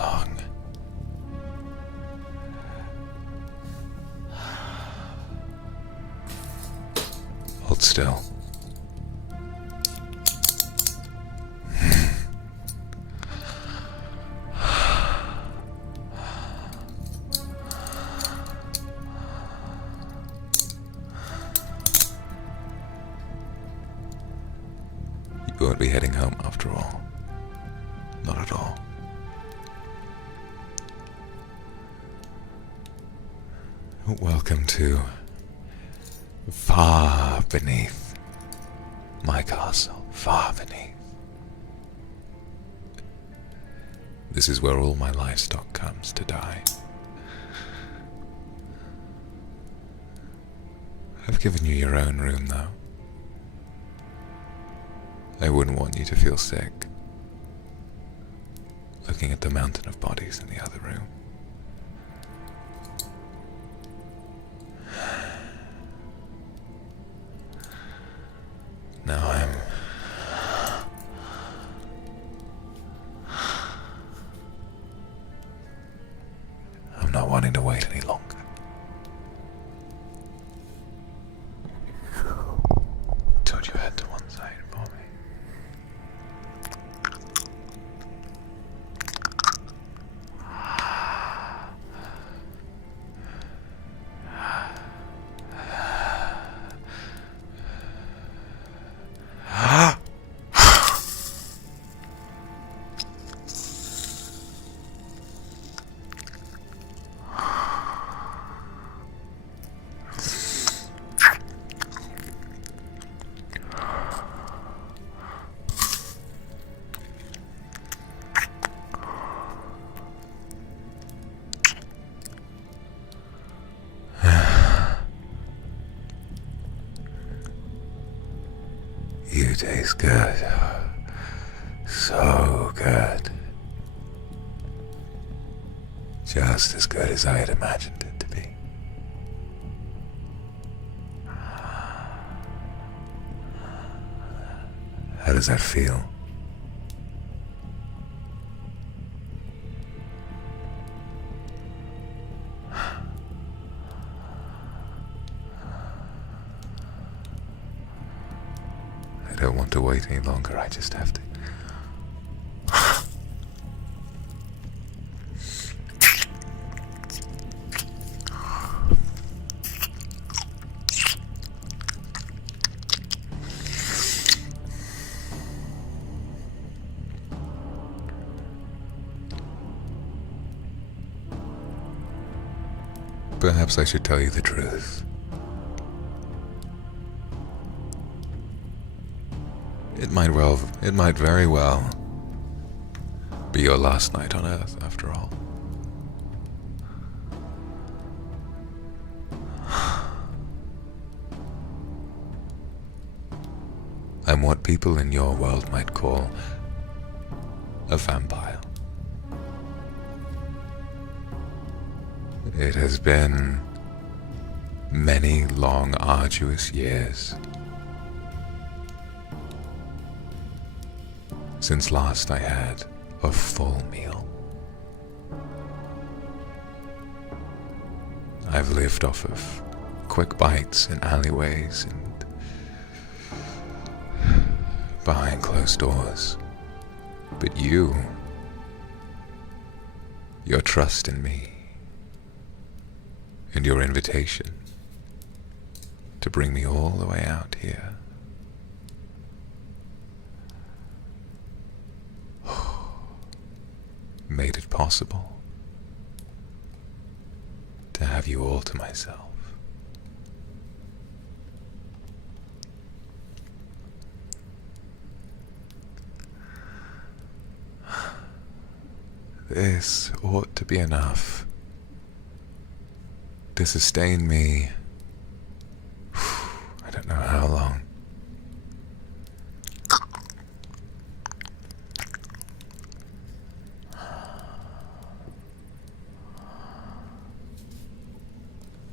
long. Hold still. You won't be heading home after all. Not at all. Welcome to far beneath my castle, far beneath. This is where all my livestock comes to die. I've given you your own room, though. I wouldn't want you to feel sick, looking at the mountain of bodies in the other room. Now I'm not wanting to wait any longer. Tilt your head to one side for me. You taste good. So good. Just as good as I had imagined it to be. How does that feel? I don't want to wait any longer, I just have to. Perhaps I should tell you the truth. It might very well be your last night on Earth, after all. I'm what people in your world might call a vampire. It has been many long, arduous years since last I had a full meal. I've lived off of quick bites in alleyways and behind closed doors. But your trust in me, and your invitation to bring me all the way out here, made it possible to have you all to myself. This ought to be enough to sustain me, I don't know how long.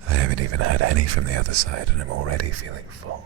I haven't even had any from the other side and I'm already feeling full.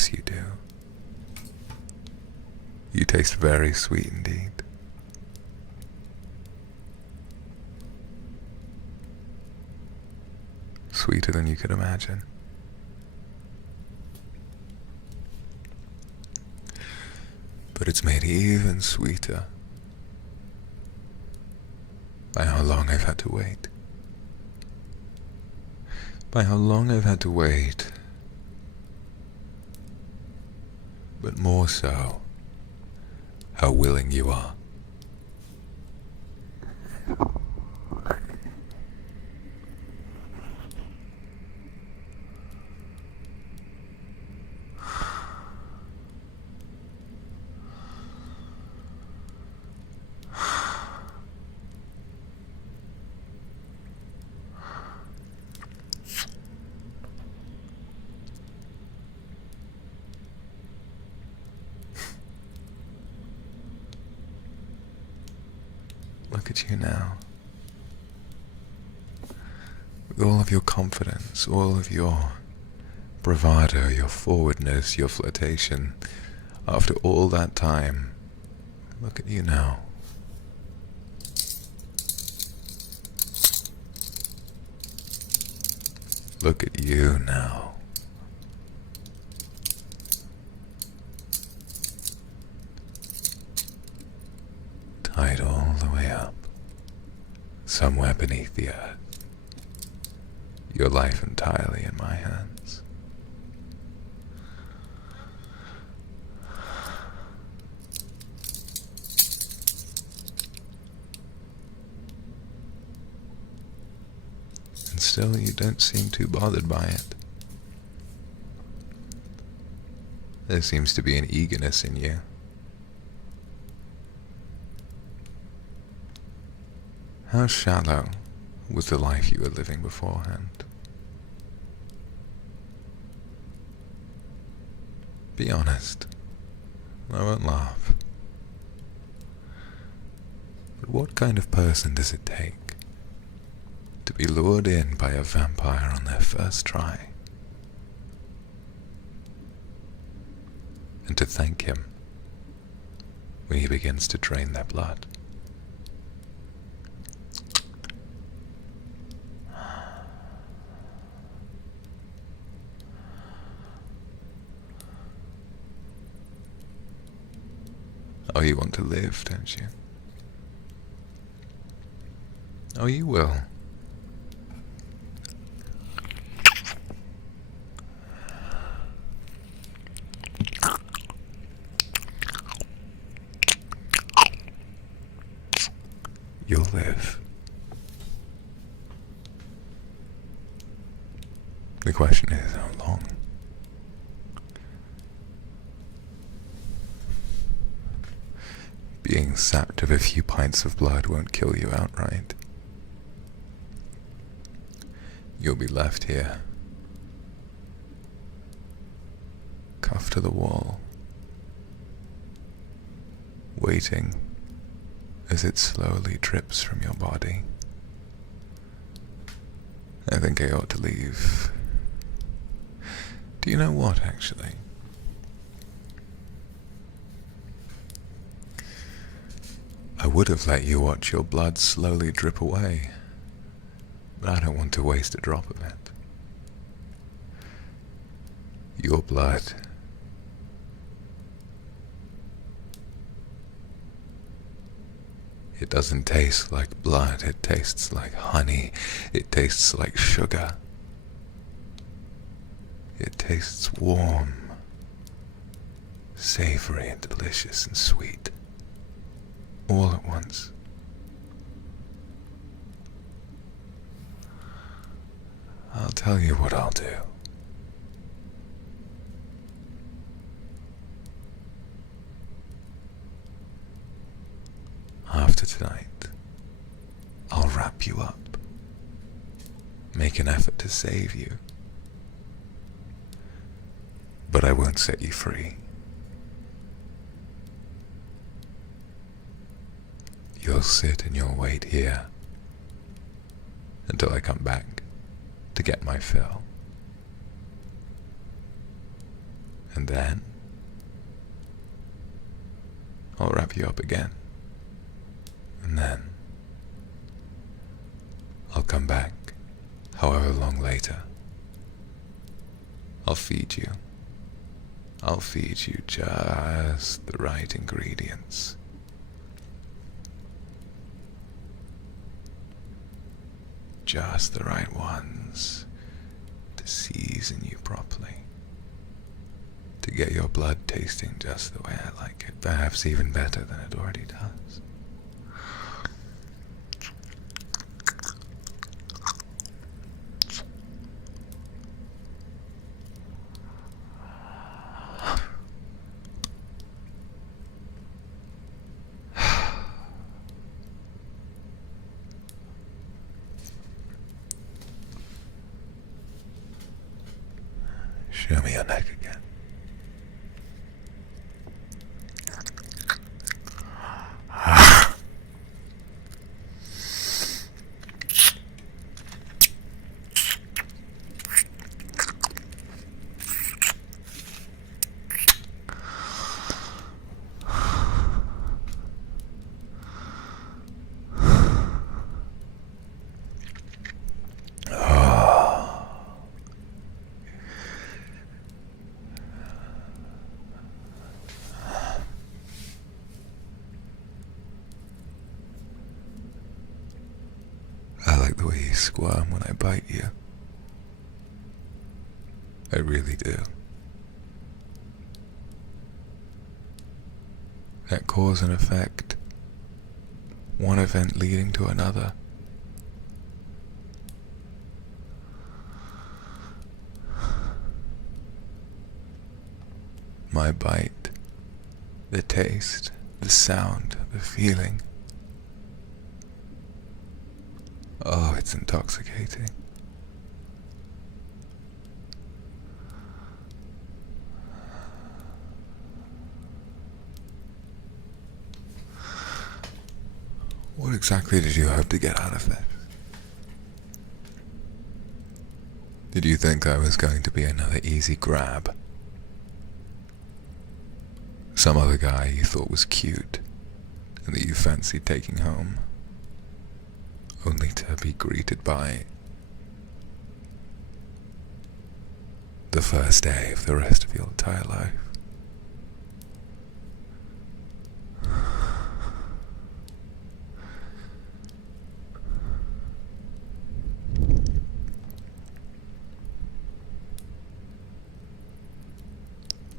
Yes, you do. You taste very sweet indeed. Sweeter than you could imagine. But it's made even sweeter by how long I've had to wait. By how long I've had to wait. But more so, how willing you are. Look at you now. With all of your confidence, all of your bravado, your forwardness, your flirtation, after all that time, look at you now. Look at you now. Tied all the way up, somewhere beneath the earth, your life entirely in my hands. And still you don't seem too bothered by it. There seems to be an eagerness in you. How shallow was the life you were living beforehand? Be honest. I won't laugh. But what kind of person does it take to be lured in by a vampire on their first try, and to thank him when he begins to drain their blood? Oh, you want to live, don't you? Oh, you will. You'll live. The question is, how long? Being sapped of a few pints of blood won't kill you outright. You'll be left here, cuffed to the wall, waiting as it slowly drips from your body. I think I ought to leave. Do you know what, actually? I would have let you watch your blood slowly drip away, but I don't want to waste a drop of it. Your blood. It doesn't taste like blood, it tastes like honey, it tastes like sugar. It tastes warm, savory and delicious and sweet, all at once. I'll tell you what I'll do. After tonight, I'll wrap you up, make an effort to save you, but I won't set you free. You'll sit and you'll wait here until I come back to get my fill. And then I'll wrap you up again. And then I'll come back, however long later. I'll feed you. I'll feed you just the right ingredients. Just the right ones to season you properly. To get your blood tasting just the way I like it, perhaps even better than it already does. Show me your neck again. I like the way you squirm when I bite you. I really do. That cause and effect, one event leading to another. My bite, the taste, the sound, the feeling. Oh, it's intoxicating. What exactly did you hope to get out of this? Did you think I was going to be another easy grab? Some other guy you thought was cute and that you fancied taking home, only to be greeted by the first day of the rest of your entire life.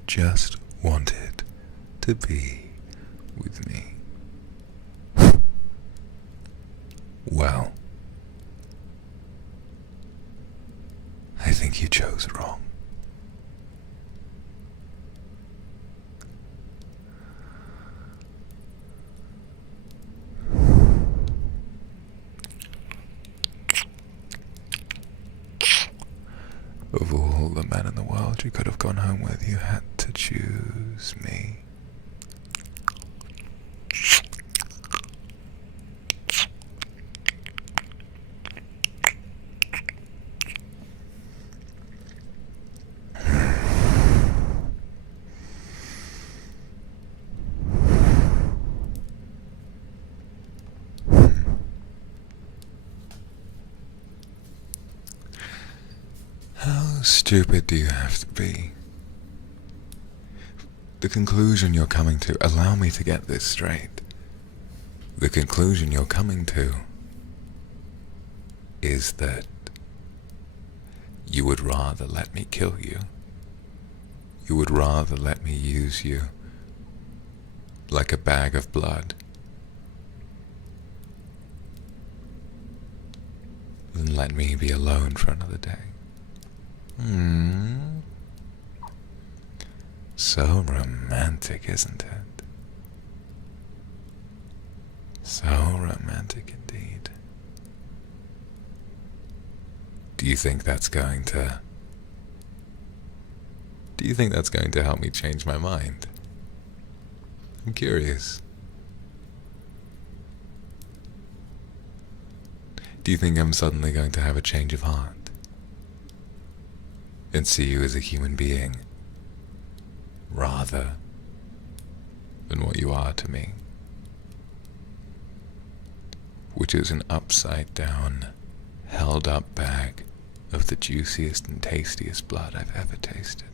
Just wanted to be with me. Well, I think you chose wrong. Of all the men in the world you could have gone home with, you had to choose me. How stupid do you have to be? The conclusion you're coming to, allow me to get this straight. The conclusion you're coming to is that you would rather let me kill you. You would rather let me use you like a bag of blood than let me be alone for another day. So romantic, isn't it? So romantic indeed. Do you think that's going to help me change my mind? I'm curious. Do you think I'm suddenly going to have a change of heart and see you as a human being rather than what you are to me, which is an upside-down, held-up bag of the juiciest and tastiest blood I've ever tasted.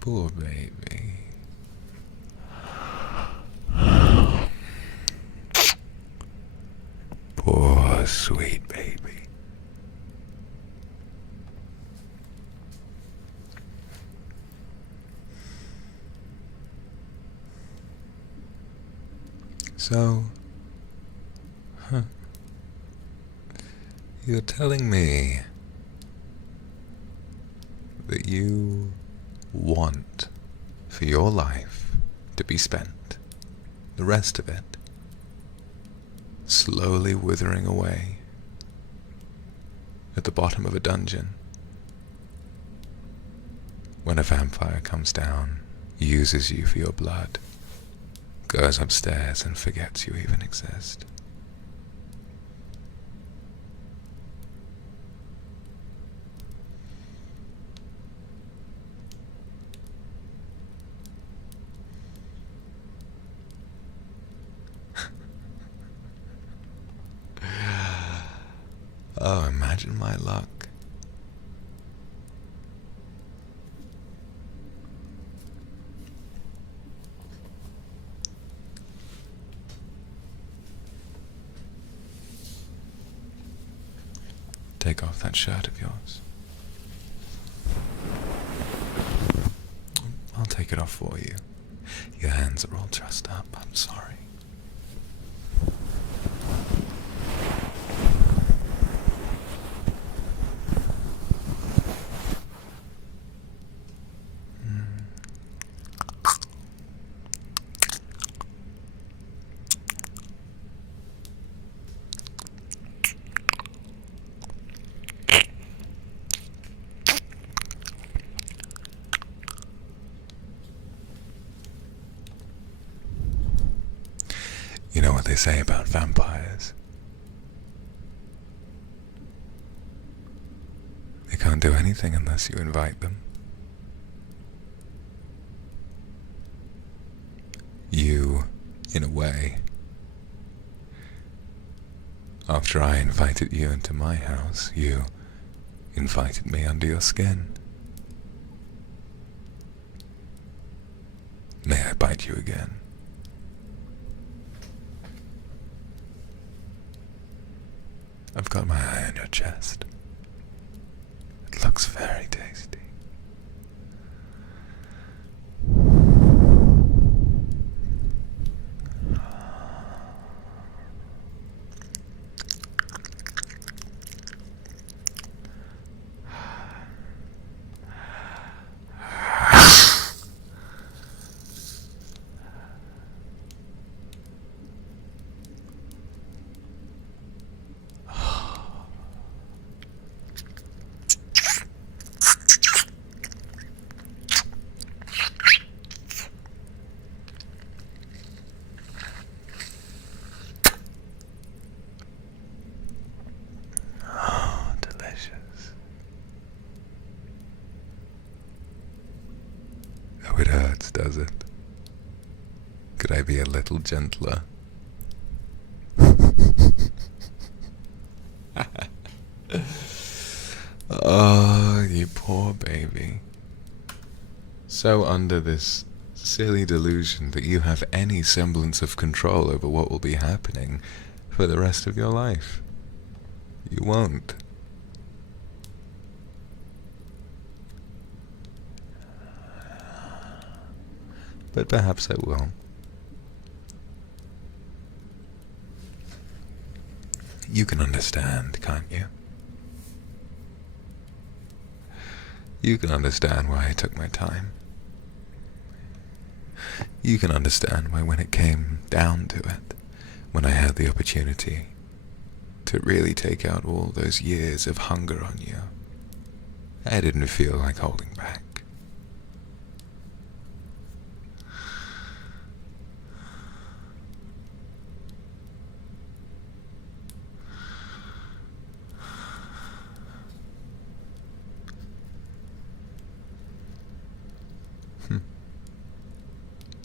Poor baby. Poor sweet baby. So, you're telling me that you want for your life to be spent, the rest of it, slowly withering away at the bottom of a dungeon when a vampire comes down, uses you for your blood, goes upstairs and forgets you even exist. Oh, imagine my luck. Take off that shirt of yours. I'll take it off for you. Your hands are all trussed up. I'm sorry. You know what they say about vampires? They can't do anything unless you invite them. You, in a way, after I invited you into my house, you invited me under your skin. May I bite you again? I've got my eye on your chest. It looks very tasty. It hurts, does it? Could I be a little gentler? Oh, you poor baby. So under this silly delusion that you have any semblance of control over what will be happening for the rest of your life. You won't. But perhaps I will. You can understand, can't you? You can understand why I took my time. You can understand why when it came down to it, when I had the opportunity to really take out all those years of hunger on you, I didn't feel like holding back.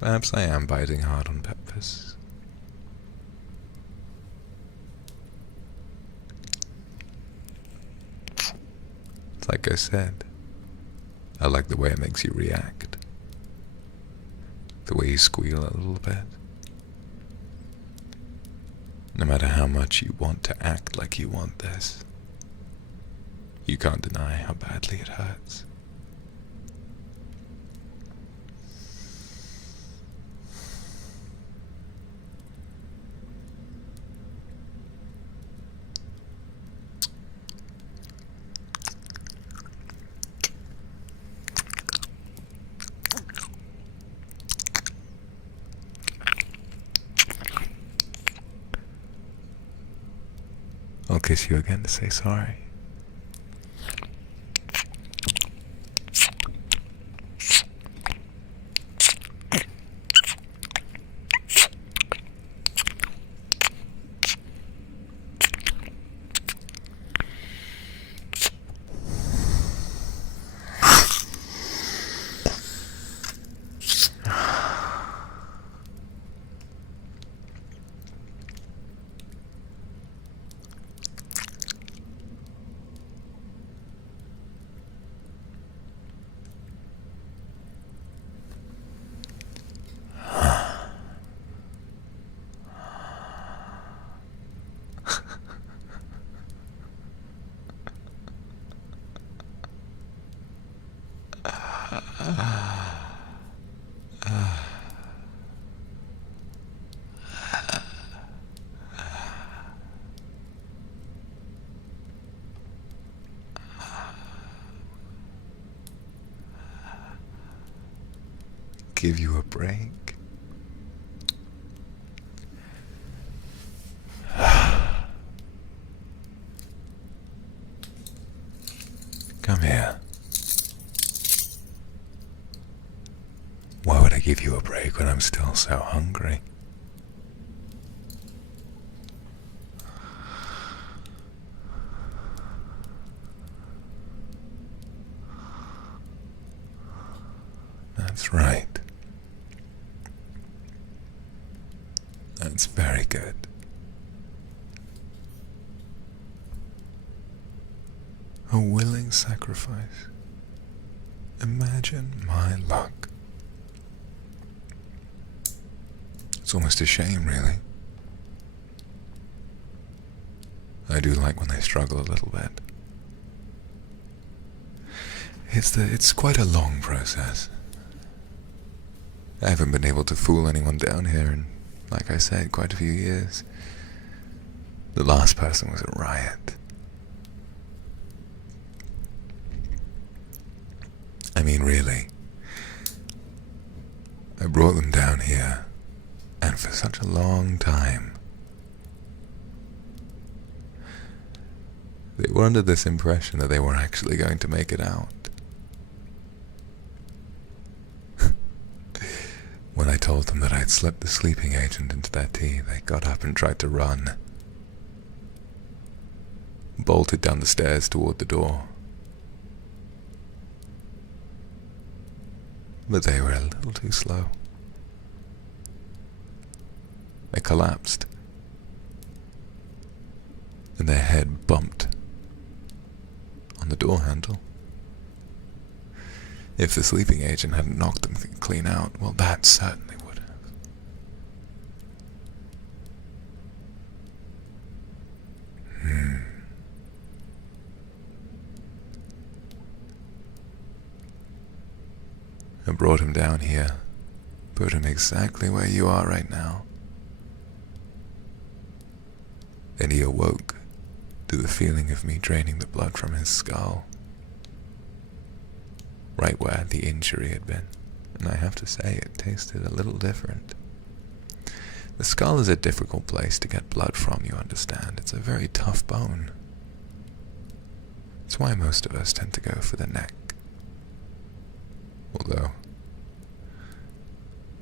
Perhaps I am biting hard on purpose. It's like I said, I like the way it makes you react. The way you squeal a little bit. No matter how much you want to act like you want this, you can't deny how badly it hurts. I'll kiss you again to say sorry. Give you a break. Come here. Why would I give you a break when I'm still so hungry? That's right. That's very good. A willing sacrifice. Imagine my luck. It's almost a shame, really. I do like when they struggle a little bit. It's quite a long process. I haven't been able to fool anyone down here in, like I said, quite a few years. The last person was a riot. I mean, really. I brought them down here, and for such a long time, they were under this impression that they were actually going to make it out. When I told them that I'd slipped the sleeping agent into their tea, they got up and tried to run. Bolted down the stairs toward the door. But they were a little too slow. They collapsed, and their head bumped on the door handle. If the sleeping agent hadn't knocked them clean out, well, that certainly would have. I brought him down here, put him exactly where you are right now. And he awoke to the feeling of me draining the blood from his skull, right where the injury had been. And I have to say, it tasted a little different. The skull is a difficult place to get blood from, you understand. It's a very tough bone. It's why most of us tend to go for the neck. Although,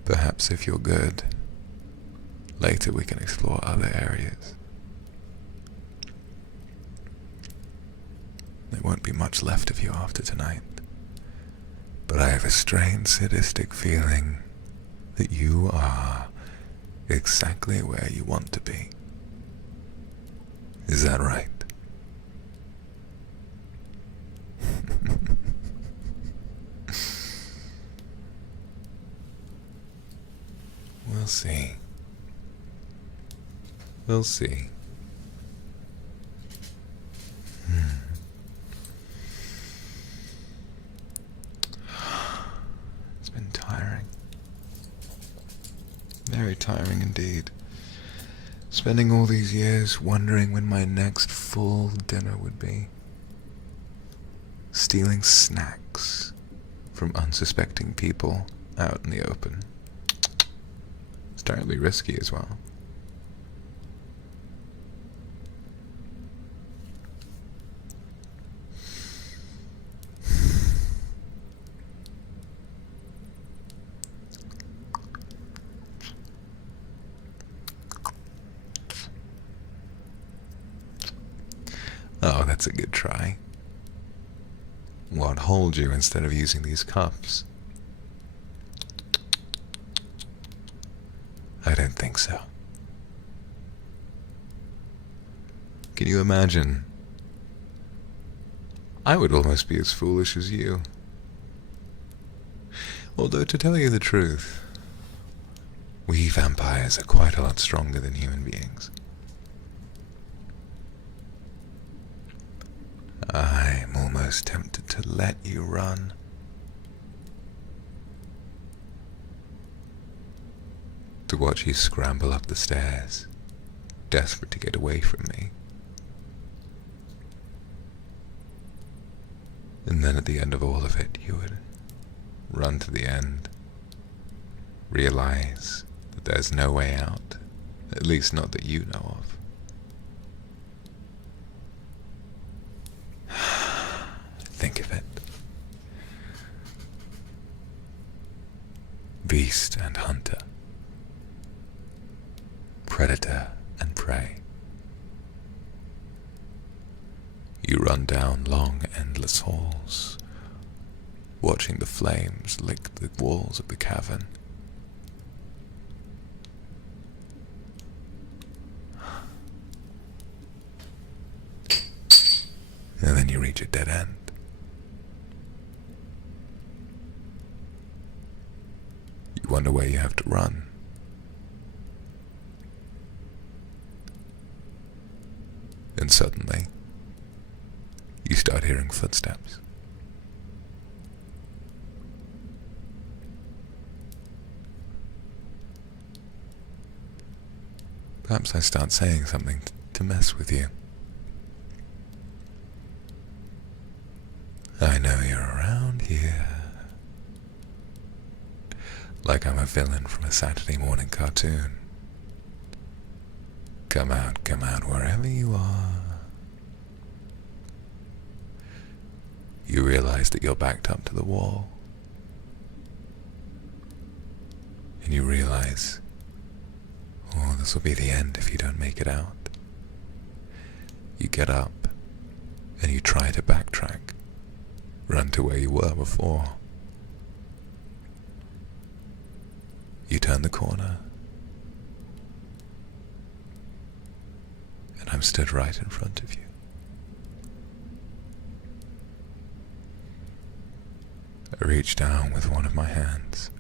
perhaps if you're good, later we can explore other areas. There won't be much left of you after tonight, but I have a strange sadistic feeling that you are exactly where you want to be. Is that right? We'll see. We'll see. It's been tiring. Very tiring indeed. Spending all these years wondering when my next full dinner would be. Stealing snacks from unsuspecting people out in the open. It's terribly risky as well. Oh, that's a good try. What, hold you instead of using these cups? I don't think so. Can you imagine? I would almost be as foolish as you. Although, to tell you the truth, we vampires are quite a lot stronger than human beings. I'm almost tempted to let you run. To watch you scramble up the stairs, desperate to get away from me. And then at the end of all of it, you would run to the end, realize that there's no way out, at least not that you know of. Think of it. Beast and hunter. Predator and prey. You run down long, endless halls, watching the flames lick the walls of the cavern. And then you reach a dead end. You wonder where you have to run. And suddenly, you start hearing footsteps. Perhaps I start saying something to mess with you. I know you're around here. Like I'm a villain from a Saturday morning cartoon. Come out, wherever you are. You realize that you're backed up to the wall. And you realize, oh, this will be the end if you don't make it out. You get up, and you try to backtrack. Run to where you were before. You turn the corner, and I'm stood right in front of you. I reach down with one of my hands,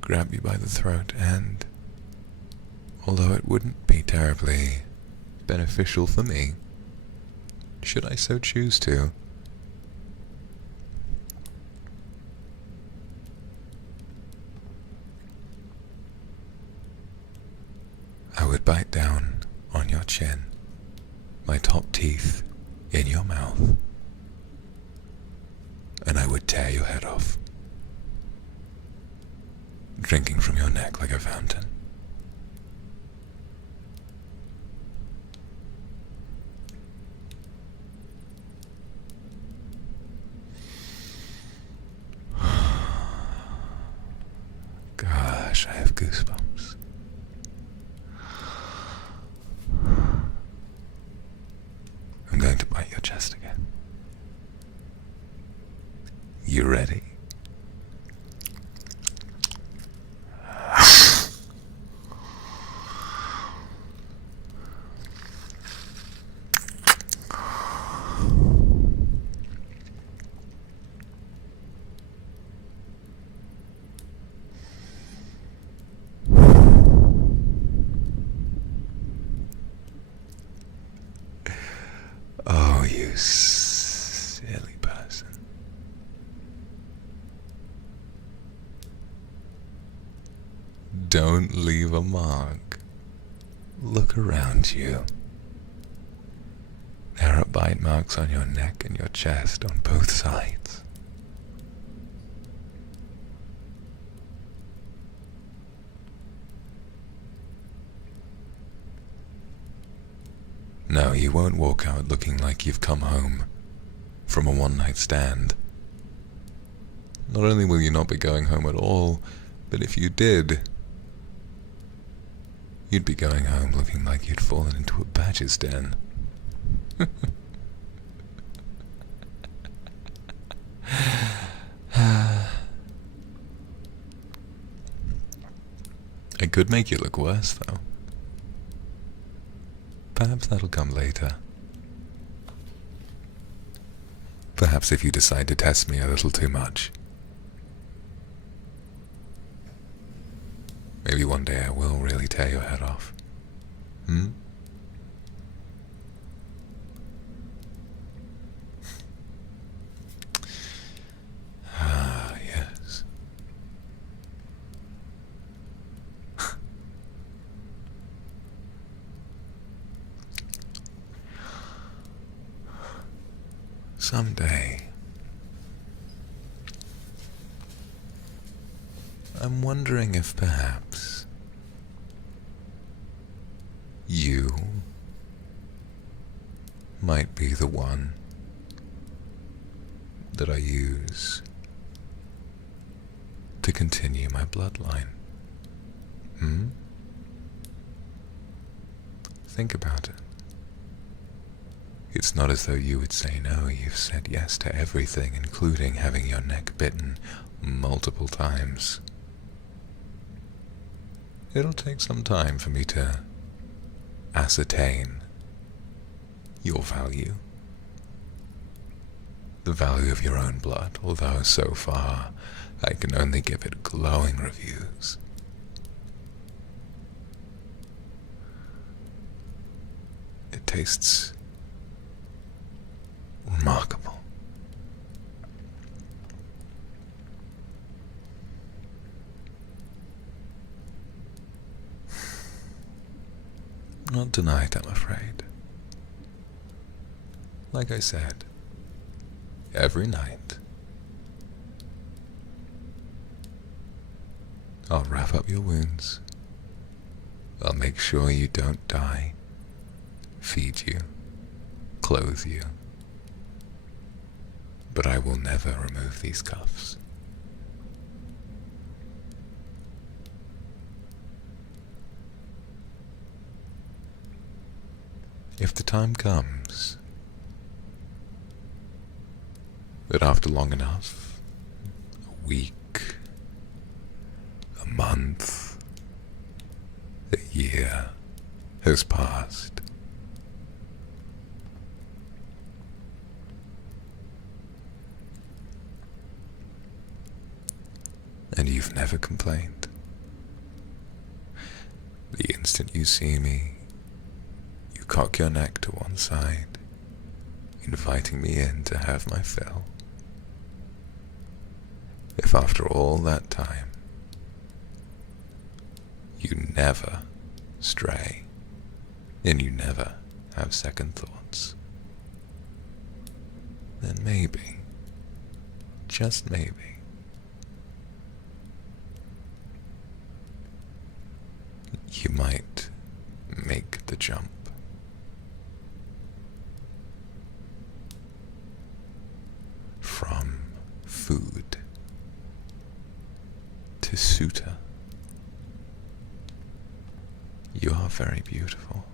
grab you by the throat, and although it wouldn't be terribly beneficial for me, should I so choose to, I would bite down on your chin, my top teeth in your mouth, and I would tear your head off, drinking from your neck like a fountain. Gosh, I have goosebumps. I'm going to bite your chest again. You ready? Don't leave a mark. Look around you. There are bite marks on your neck and your chest on both sides. No, you won't walk out looking like you've come home from a one-night stand. Not only will you not be going home at all, but if you did, you'd be going home looking like you'd fallen into a badger's den. It could make you look worse, though. Perhaps that'll come later. Perhaps if you decide to test me a little too much. Maybe one day I will really tear your head off. Ah, yes. Someday, I'm wondering if perhaps you might be the one that I use to continue my bloodline. Think about it. It's not as though you would say no. You've said yes to everything, including having your neck bitten multiple times. It'll take some time for me to ascertain your value, the value of your own blood, although so far I can only give it glowing reviews. It tastes remarkable. Not tonight, I'm afraid. Like I said, every night I'll wrap up your wounds. I'll make sure you don't die, feed you, clothe you. But I will never remove these cuffs. If the time comes that after long enough, a week, a month, a year has passed, and you've never complained, the instant you see me, you cock your neck to one side, inviting me in to have my fill. If after all that time you never stray, and you never have second thoughts, then maybe, just maybe, you might make the jump. From food to suitor. You are very beautiful.